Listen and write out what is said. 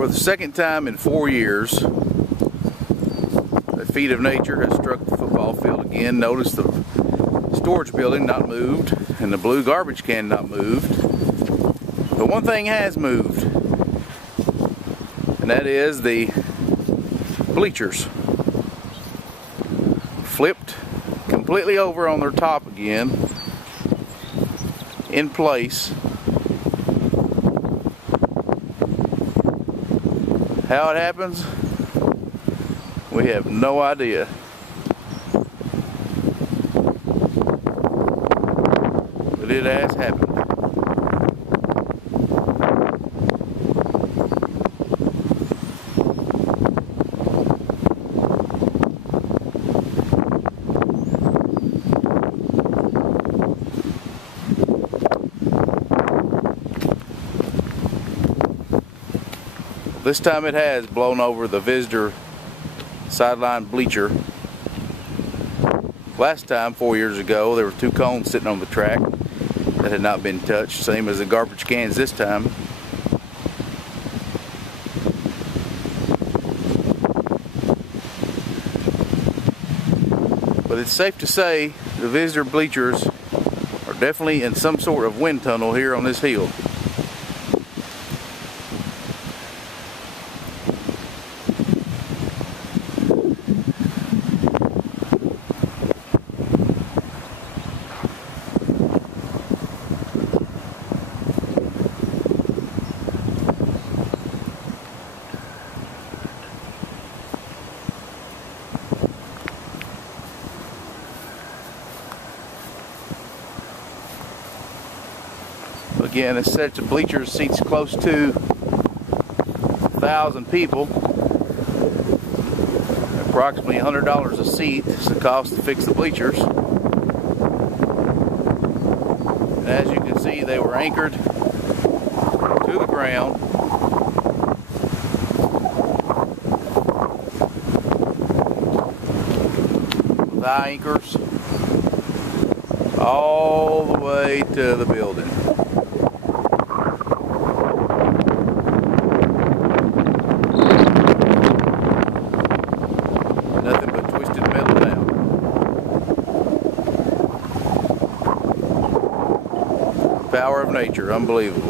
For the second time in 4 years, the feet of nature has struck the football field again. Notice the storage building not moved and the blue garbage can not moved. But one thing has moved, and that is the bleachers. Flipped completely over on their top again, in place. How it happens, we have no idea. But it has happened. This time it has blown over the visitor sideline bleacher. Last time, 4 years ago, there were 2 cones sitting on the track that had not been touched, same as the garbage cans this time. But it's safe to say the visitor bleachers are definitely in some sort of wind tunnel here on this hill. Again, this sets of bleachers seats close to 1,000 people. Approximately $100 a seat is the cost to fix the bleachers. And as you can see, they were anchored to the ground. With eye anchors all the way to the building. Nothing but twisted metal now. Power of nature, unbelievable.